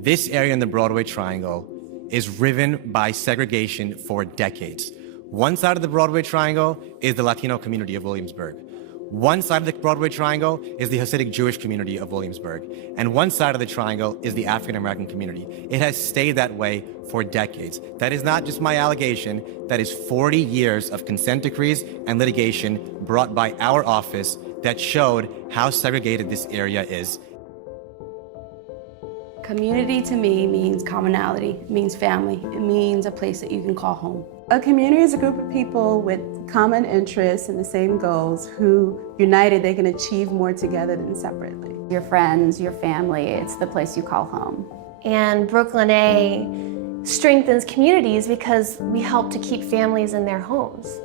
This area in the Broadway Triangle is riven by segregation for decades. One side of the Broadway Triangle is the Latino community of Williamsburg. One side of the Broadway Triangle is the Hasidic Jewish community of Williamsburg. And one side of the triangle is the African American community. It has stayed that way for decades. That is not just my allegation. That is 40 years of consent decrees and litigation brought by our office that showed how segregated this area is. Community to me means commonality, means family. It means a place that you can call home. A community is a group of people with common interests and the same goals who, united, they can achieve more together than separately. Your friends, your family, it's the place you call home. And Brooklyn A strengthens communities because we help to keep families in their homes.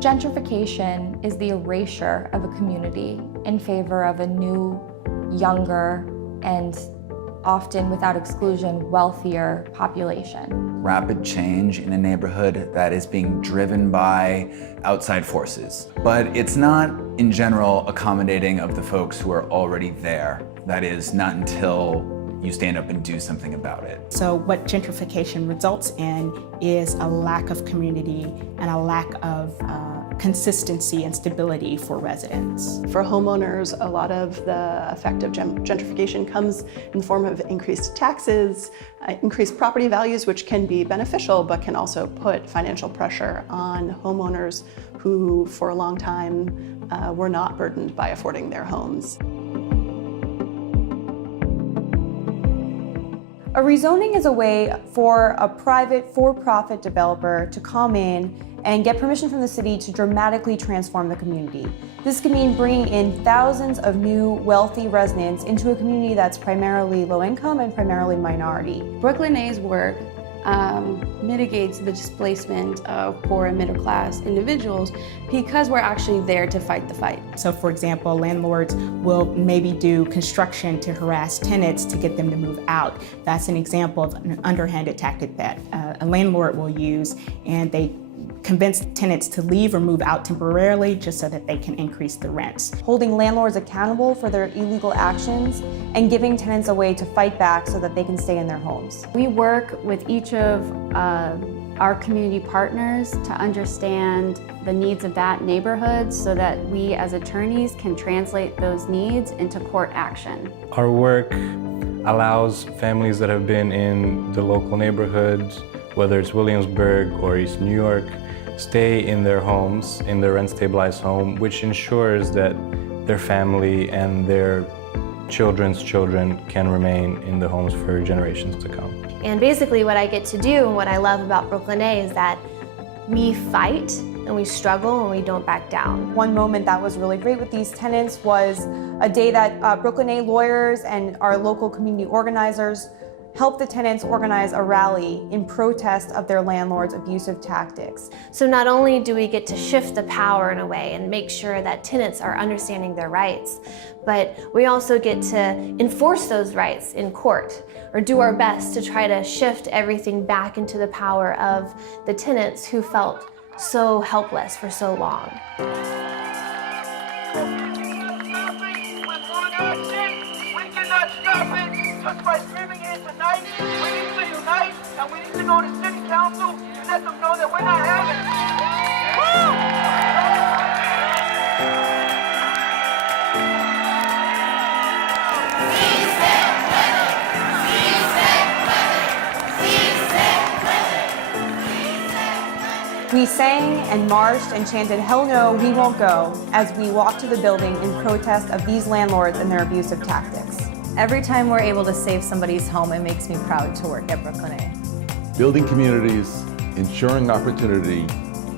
Gentrification is the erasure of a community in favor of a new, younger, and often without exclusion, wealthier population. Rapid change in a neighborhood that is being driven by outside forces. But it's not, in general, accommodating of the folks who are already there. That is, not until you stand up and do something about it. So what gentrification results in is a lack of community and a lack of consistency and stability for residents. For homeowners, a lot of the effect of gentrification comes in the form of increased taxes, increased property values, which can be beneficial, but can also put financial pressure on homeowners who, for a long time, were not burdened by affording their homes. A rezoning is a way for a private, for-profit developer to come in and get permission from the city to dramatically transform the community. This could mean bringing in thousands of new, wealthy residents into a community that's primarily low income and primarily minority. Brooklyn A's work mitigates the displacement of poor and middle class individuals because we're actually there to fight the fight. So for example, landlords will maybe do construction to harass tenants to get them to move out. That's an example of an underhanded tactic that a landlord will use, and they convince tenants to leave or move out temporarily just so that they can increase the rents. Holding landlords accountable for their illegal actions and giving tenants a way to fight back so that they can stay in their homes. We work with each of our community partners to understand the needs of that neighborhood so that we as attorneys can translate those needs into court action. Our work allows families that have been in the local neighborhoods, whether it's Williamsburg or East New York, stay in their homes, in their rent-stabilized home, which ensures that their family and their children's children can remain in the homes for generations to come. And basically what I get to do and what I love about Brooklyn A is that we fight and we struggle and we don't back down. One moment that was really great with these tenants was a day that Brooklyn A lawyers and our local community organizers helped the tenants organize a rally in protest of their landlord's abusive tactics. So not only do we get to shift the power in a way and make sure that tenants are understanding their rights, but we also get to enforce those rights in court or do our best to try to shift everything back into the power of the tenants who felt so helpless for so long. Just by screaming here tonight, we need to unite and we need to go to City Council and let them know that we're not having it. We sang and marched and chanted, "Hell no, we won't go," as we walked to the building in protest of these landlords and their abusive tactics. Every time we're able to save somebody's home, it makes me proud to work at Brooklyn A. Building communities, ensuring opportunity,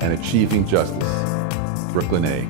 and achieving justice. Brooklyn A.